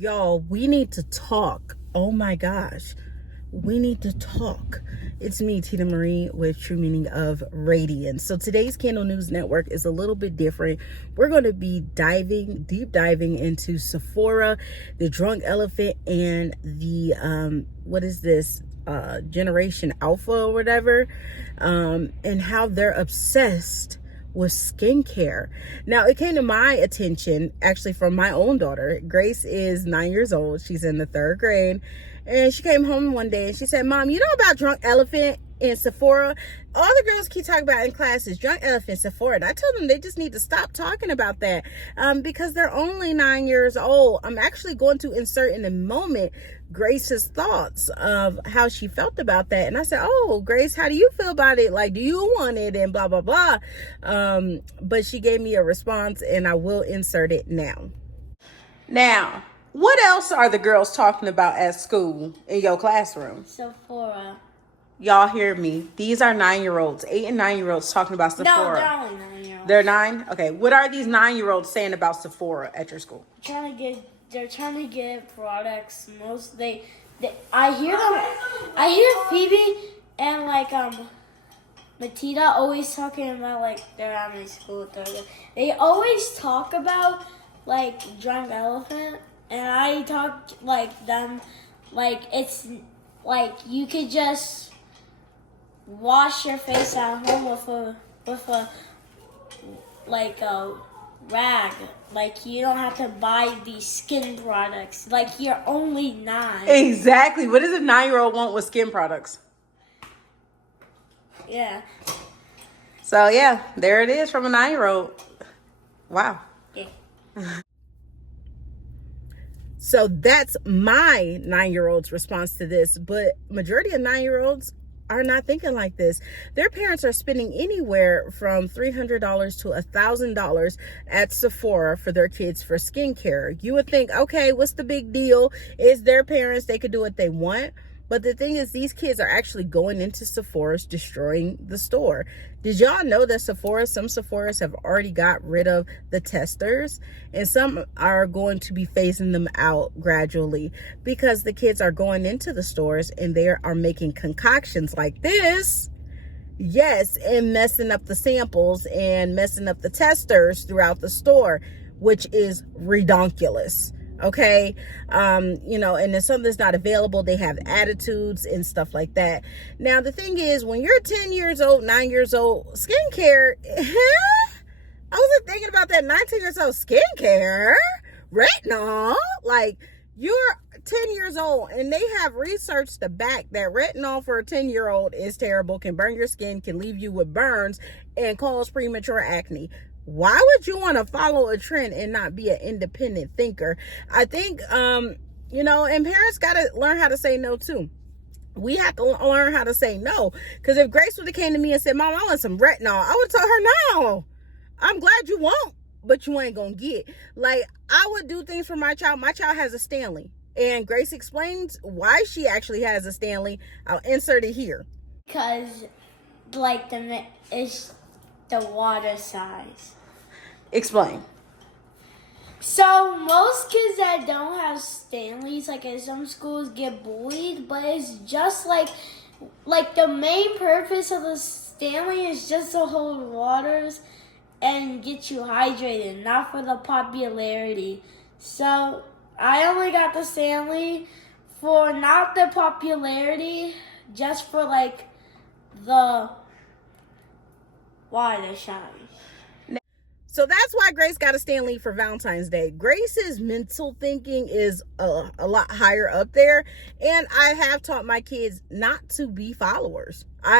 Y'all, we need to talk. Oh my gosh. We need to talk. It's me, Tina Marie, with True Meaning of Radiance. So today's Candle News Network is a little bit different. We're going to be deep diving into Sephora, the drunk elephant, and the, what is this? Generation Alpha or whatever, and how they're obsessed with skincare. Now, it came to my attention actually from my own daughter. Grace is 9 years old. She's in the 3rd grade. And she came home one day and she said, "Mom, you know about Drunk Elephant and Sephora? All the girls keep talking about in class is Drunk Elephant, Sephora." And I told them they just need to stop talking about that because they're only 9 years old. I'm actually going to insert in a moment Grace's thoughts of how she felt about that. And I said, "Oh, Grace, how do you feel about it? Like, do you want it?" And blah, blah, blah. But she gave me a response and I will insert it now. Now, what else are the girls talking about at school in your classroom? Sephora. Y'all hear me. These are 9-year-olds, 8 and 9-year-olds talking about Sephora. No, they're only 9-year-olds. They're 9? Okay. What are these 9-year-olds saying about Sephora at your school? They're trying to get products. I hear Phoebe and Matita always talking about they're at my school. They always talk about Drunk Elephant, and I talk them it's you could just wash your face at home with a rag. You don't have to buy these skin products. You're only 9. Exactly. What does a 9-year-old want with skin products? Yeah. So yeah, there it is from a 9-year-old. Wow. Yeah. So that's my 9-year-old's response to this. But majority of 9-year-olds are not thinking like this. Their parents are spending anywhere from $300 to $1,000 at Sephora for their kids for skincare. You would think, okay, what's the big deal? It's their parents. They could do what they want. But the thing is, these kids are actually going into Sephora's, destroying the store. Did y'all know that some Sephoras have already got rid of the testers, and some are going to be phasing them out gradually because the kids are going into the stores and they are making concoctions like this. Yes, and messing up the samples and messing up the testers throughout the store, which is redonkulous. Okay, and if something's not available, they have attitudes and stuff like that. Now, the thing is, when you're 10 years old, 9 years old, skincare, I wasn't thinking about that 19 years old skincare, retinol. You're 10 years old, and they have research to back that retinol for a 10-year-old is terrible, can burn your skin, can leave you with burns, and cause premature acne. Why would you want to follow a trend and not be an independent thinker? I think, and parents got to learn how to say no too. We have to learn how to say no. Because if Grace would have came to me and said, "Mom, I want some retinol," I would tell her, "No, I'm glad you won't, but you ain't going to get." I would do things for my child. My child has a Stanley. And Grace explains why she actually has a Stanley. I'll insert it here. Because, it's the water size. Explain. So most kids that don't have Stanleys, at some schools, get bullied, but it's just the main purpose of the Stanley is just to hold waters and get you hydrated, not for the popularity. So I only got the Stanley for not the popularity, just for the water size. So that's why Grace got a Stanley for Valentine's Day. Grace's mental thinking is a lot higher up there. And I have taught my kids not to be followers. And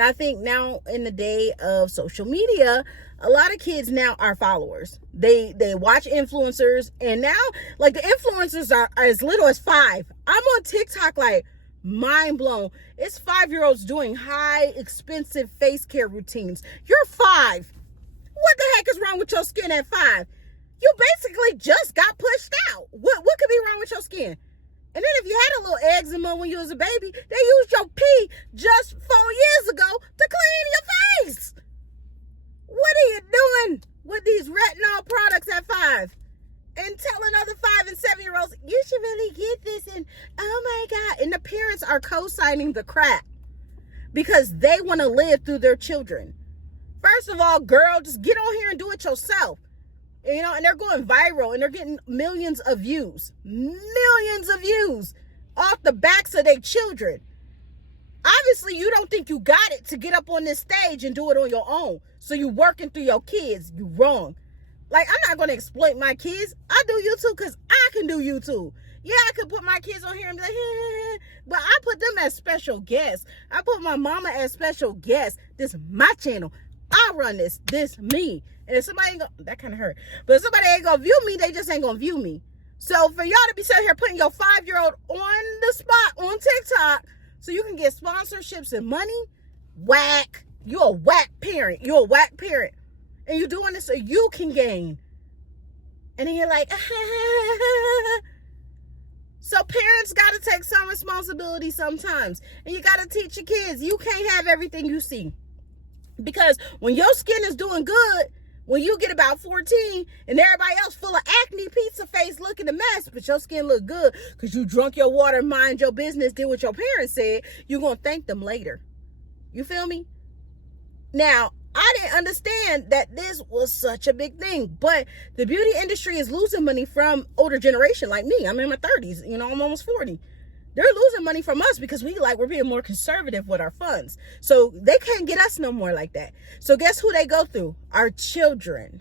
I think now in the day of social media, a lot of kids now are followers. They watch influencers. And now, the influencers are as little as 5. I'm on TikTok mind blown. It's 5-year-olds doing high expensive face care routines. You're 5. What the heck is wrong with your skin at 5? You basically just got pushed out. What could be wrong with your skin? And then if you had a little eczema when you was a baby, they used your pee just 4 years ago to clean your face. What are you doing with these retinol products at 5? and telling other 5 and 7-year-olds, you should really get this, and oh my God. And the parents are co-signing the crap because they want to live through their children. First of all, girl, just get on here and do it yourself. You know, and they're going viral and they're getting millions of views off the backs of their children. Obviously, you don't think you got it to get up on this stage and do it on your own. So you working through your kids. You wrong. Like, I'm not going to exploit my kids. I do YouTube because I can do YouTube. Yeah, I could put my kids on here and be like, but I put them as special guests. I put my mama as special guest. This is my channel. I run this. This me. And if somebody ain't gonna, that kind of hurt. But if somebody ain't gonna view me, they just ain't gonna view me. So for y'all to be sitting here putting your 5-year-old on the spot on TikTok so you can get sponsorships and money, whack. You a whack parent. You a whack parent. And you're doing this so you can gain. And then you're like, So parents got to take some responsibility sometimes. And you got to teach your kids, you can't have everything you see. Because when your skin is doing good, when you get about 14 and everybody else full of acne, pizza face, looking a mess, but your skin look good because you drunk your water, mind your business, did what your parents said, you're going to thank them later. You feel me? Now, I didn't understand that this was such a big thing, but the beauty industry is losing money from older generation like me. I'm in my 30s, you know, I'm almost 40. They're losing money from us because we're being more conservative with our funds. So they can't get us no more like that. So guess who they go through? Our children.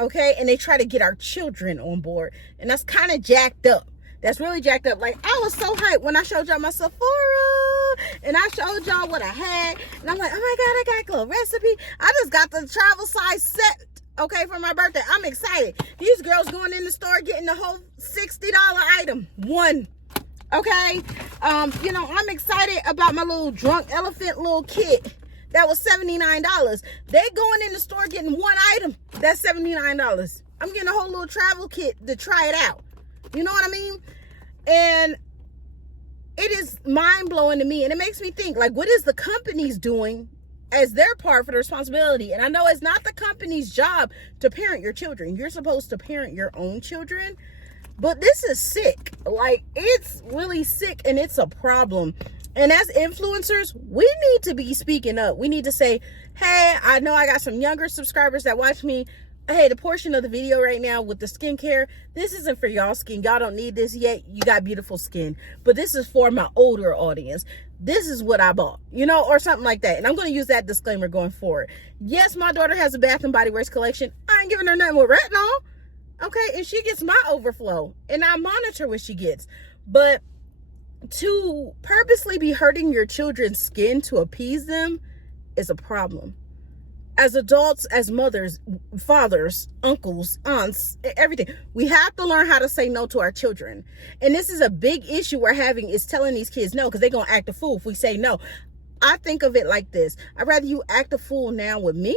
Okay? And they try to get our children on board. And that's kind of jacked up. That's really jacked up. Like, I was so hyped when I showed y'all my Sephora. And I showed y'all what I had. And I'm like, oh my God, I got a little recipe. I just got the travel size set. Okay, for my birthday. I'm excited. These girls going in the store getting the whole $60 item. One. Okay, you know, I'm excited about my little drunk elephant little kit that was $79. They going in the store getting one item that's $79. I'm getting a whole little travel kit to try it out. You know what I mean? And it is mind-blowing to me, and it makes me think, like, what is the companies doing as their part for the responsibility? And I know it's not the company's job to parent your children. You're supposed to parent your own children. But this is sick. Like, it's really sick, and it's a problem. And as influencers, we need to be speaking up. We need to say, hey, I know I got some younger subscribers that watch me. Hey, the portion of the video right now with the skincare, this isn't for y'all skin. Y'all don't need this yet. You got beautiful skin. But this is for my older audience. This is what I bought, you know, or something like that. And I'm going to use that disclaimer going forward. Yes, my daughter has a Bath and Body Works collection. I ain't giving her nothing with retinol. Okay, and she gets my overflow, and I monitor what she gets. But to purposely be hurting your children's skin to appease them is a problem. As adults, as mothers, fathers, uncles, aunts, everything, we have to learn how to say no to our children. And this is a big issue we're having, is telling these kids no, because they're going to act a fool if we say no. I think of it like this. I'd rather you act a fool now with me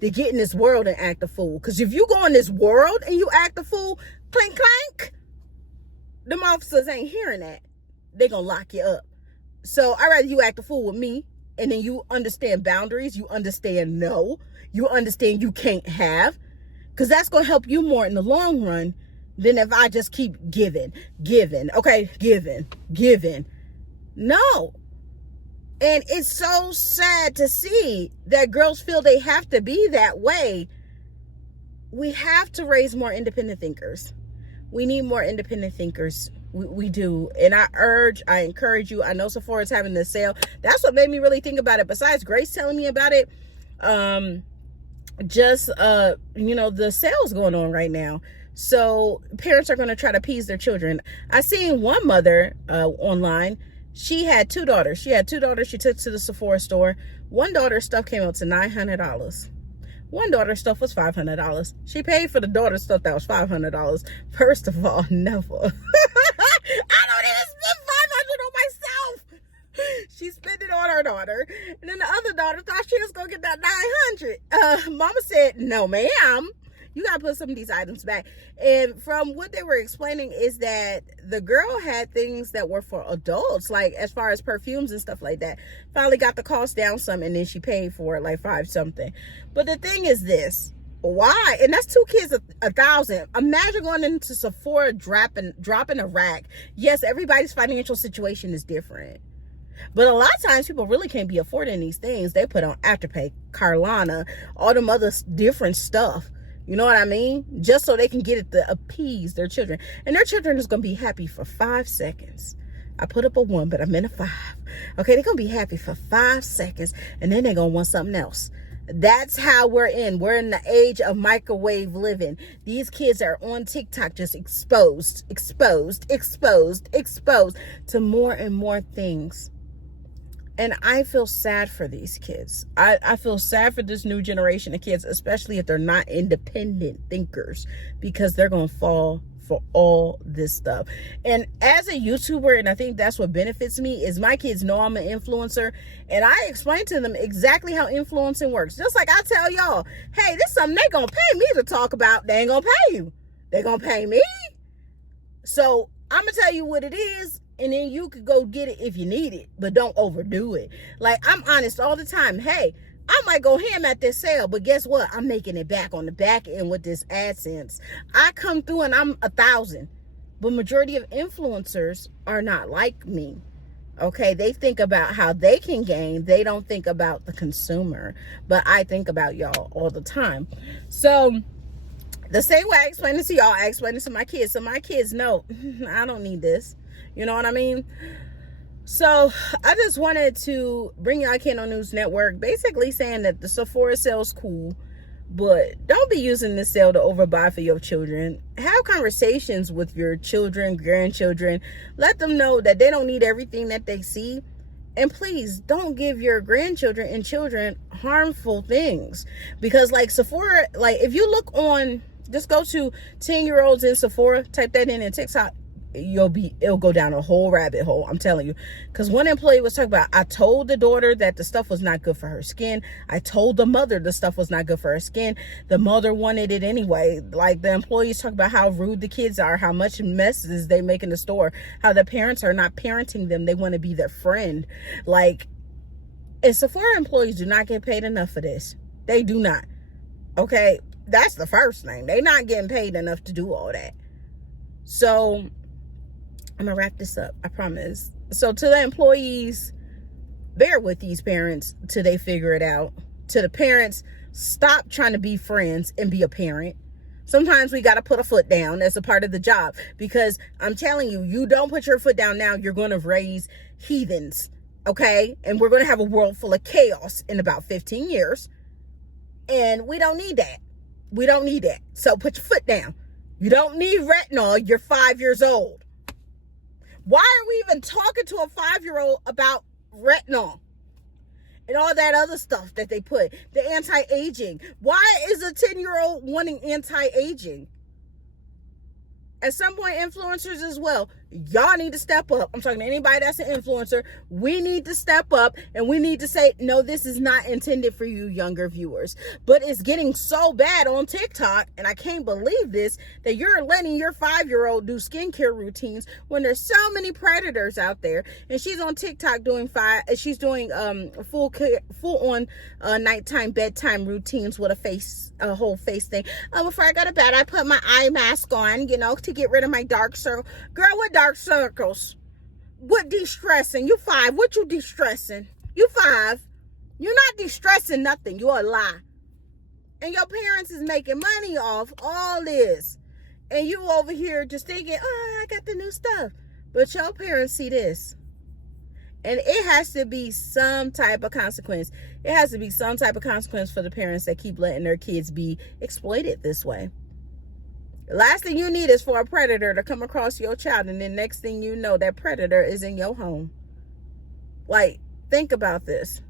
than get in this world and act a fool. Because if you go in this world and you act a fool, clink, clank, them officers ain't hearing that. They going to lock you up. So I'd rather you act a fool with me, and then you understand boundaries. You understand no. You understand you can't have. Because that's going to help you more in the long run than if I just keep giving. Okay, giving. No. And it's so sad to see that girls feel they have to be that way. We have to raise more independent thinkers. We need more independent thinkers. We do. And I encourage you. I know Sephora is having this sale. That's what made me really think about it. Besides Grace telling me about it, you know, the sale's going on right now. So parents are going to try to appease their children. I seen one mother online. She had two daughters. She took to the Sephora store. One daughter's stuff came out to $900. One daughter's stuff was $500. She paid for the daughter's stuff that was $500. First of all, never. I don't even spend $500 on myself. She spent it on her daughter. And then the other daughter thought she was going to get that $900. Mama said, no, ma'am. You got to put some of these items back. And from what they were explaining is that the girl had things that were for adults, like as far as perfumes and stuff like that. Finally got the cost down some, and then she paid for it like $5 something. But the thing is this. Why? And that's 2 kids, $1,000. Imagine going into Sephora, dropping a rack. Yes, everybody's financial situation is different. But a lot of times people really can't be affording these things. They put on Afterpay, Carlana, all them other different stuff. You know what I mean? Just so they can get it to appease their children. And their children is going to be happy for 5 seconds. I put up a 1, but I meant a 5. Okay, they're going to be happy for 5 seconds. And then they're going to want something else. That's how we're in. We're in the age of microwave living. These kids are on TikTok just exposed to more and more things. And I feel sad for these kids. I feel sad for this new generation of kids, especially if they're not independent thinkers, because they're going to fall for all this stuff. And as a YouTuber, and I think that's what benefits me, is my kids know I'm an influencer, and I explain to them exactly how influencing works. Just like I tell y'all, hey, this is something they gonna pay me to talk about. They ain't gonna pay you. They gonna pay me. So I'm gonna tell you what it is, and then you could go get it if you need it, but don't overdo it. Like, I'm honest all the time. Hey, I might go ham at this sale, but guess what? I'm making it back on the back end with this AdSense. I come through and I'm 1,000. But majority of influencers are not like me. Okay, they think about how they can gain. They don't think about the consumer. But I think about y'all all the time. So the same way I explain it to y'all, I explain it to my kids. So my kids know, I don't need this. You know what I mean? So I just wanted to bring y'all Kano News Network, basically saying that the Sephora sale's cool, but don't be using this sale to overbuy for your children. Have conversations with your children, grandchildren. Let them know that they don't need everything that they see. And please don't give your grandchildren and children harmful things. Because like Sephora, like if you look on, just go to 10-year-olds in Sephora, type that in TikTok. It'll go down a whole rabbit hole, I'm telling you. Because one employee was talking about, I told the daughter that the stuff was not good for her skin. I told the mother the stuff was not good for her skin. The mother wanted it anyway. Like, the employees talk about how rude the kids are, how much messes they make in the store, how the parents are not parenting them. They want to be their friend. Like, and Sephora employees do not get paid enough for this. They do not. Okay, that's the first thing. They're not getting paid enough to do all that. So I'm gonna wrap this up, I promise. So to the employees, bear with these parents till they figure it out. To the parents, stop trying to be friends and be a parent. Sometimes we got to put a foot down as a part of the job, because I'm telling you, you don't put your foot down now, you're going to raise heathens, okay? And we're going to have a world full of chaos in about 15 years. And we don't need that. We don't need that. So put your foot down. You don't need retinol. You're 5 years old. Why are we even talking to a 5-year-old about retinol and all that other stuff that they put? The anti-aging. Why is a 10-year-old wanting anti-aging? At some point, influencers as well, y'all need to step up. I'm talking to anybody that's an influencer. We need to step up, and we need to say, no, this is not intended for you younger viewers. But it's getting so bad on TikTok, and I can't believe this, that you're letting your 5-year-old do skincare routines when there's so many predators out there. And she's on TikTok doing full on nighttime bedtime routines with a whole face thing. Before I go to bed, I put my eye mask on, to get rid of my dark circle. Girl, what dark circles? What de-stressing? You 5. What you de-stressing? You 5. You're not de-stressing nothing. You're a lie. And your parents is making money off all this. And you over here just thinking, oh, I got the new stuff. But your parents see this. And it has to be some type of consequence. It has to be some type of consequence for the parents that keep letting their kids be exploited this way. The last thing you need is for a predator to come across your child, and then next thing you know, that predator is in your home. Like, think about this.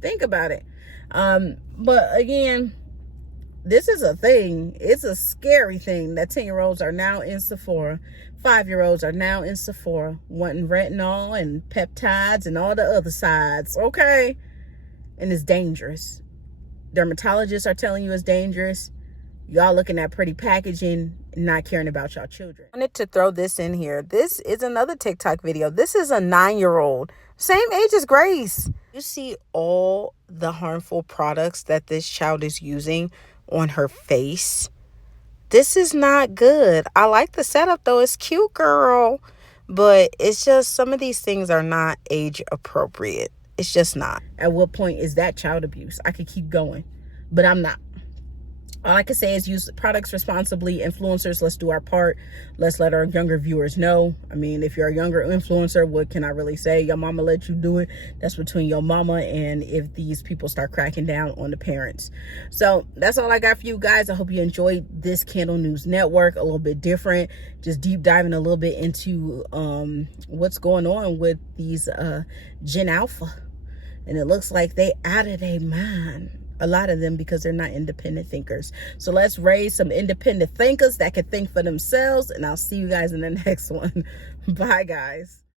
Think about it. But again, this is a thing. It's a scary thing that 10-year-olds are now in Sephora. 5-year-olds are now in Sephora wanting retinol and peptides and all the other sides. Okay? And it's dangerous. Dermatologists are telling you it's dangerous. Y'all looking at pretty packaging and not caring about y'all children. I wanted to throw this in here. This is another TikTok video. This is a 9-year-old. Same age as Grace. You see all the harmful products that this child is using on her face. This is not good. I like the setup though. It's cute, girl. But it's just some of these things are not age appropriate. It's just not. At what point is that child abuse? I could keep going, but I'm not. All I can say is use products responsibly. Influencers, let's do our part. Let's let our younger viewers know. I mean, if you're a younger influencer, what can I really say? Your mama let you do it. That's between your mama and if these people start cracking down on the parents. So that's all I got for you guys. I hope you enjoyed this Candle News Network. A little bit different. Just deep diving a little bit into what's going on with these Gen Alpha. And it looks like they out of their mind. A lot of them, because they're not independent thinkers. So let's raise some independent thinkers that can think for themselves. And I'll see you guys in the next one. Bye, guys.